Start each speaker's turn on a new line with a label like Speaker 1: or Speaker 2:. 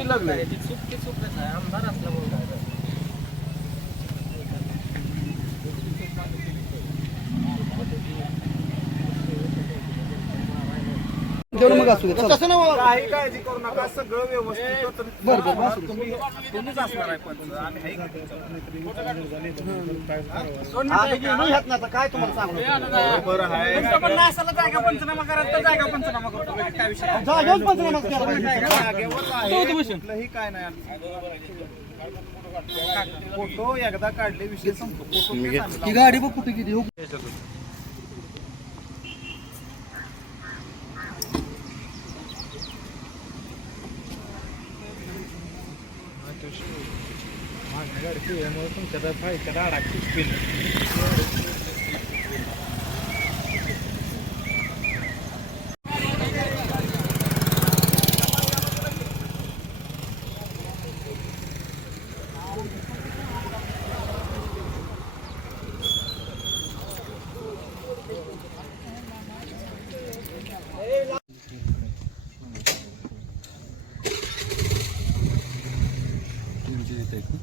Speaker 1: सुट्टी लग्न
Speaker 2: आहे ती सुट्टी सुट्टीच असला आमदार असल्यामुळे. हैं
Speaker 3: जेवण मग असू दे चला.
Speaker 1: तसं नव्हतं. काही काळजी करू नका सगळं व्यवस्थित होतं.
Speaker 3: बरं, बरं.
Speaker 1: तुम्ही तुम्हीच असणार आहे पंच आम्ही आहे की
Speaker 3: आम्ही गेलो ह्यात ना आता काय तुम्हाला सांगू
Speaker 1: बरं आहे
Speaker 2: तुमचं जागा पंचनामा करायचं तर जागा पंचनामा करतो बाकी काय विषय नाही.
Speaker 3: जागेवर पंचनामाच केला पाहिजे.
Speaker 1: जागेवर आहे. कुठलंही काय नाही फोटो एकदा काढले विषय संपतो फोटो
Speaker 3: ही गाडी बघ कुठे गेली हो మాకు నడిపి ఏమవుతుంది కదా ఇక్కడ అక్కడ конкретні.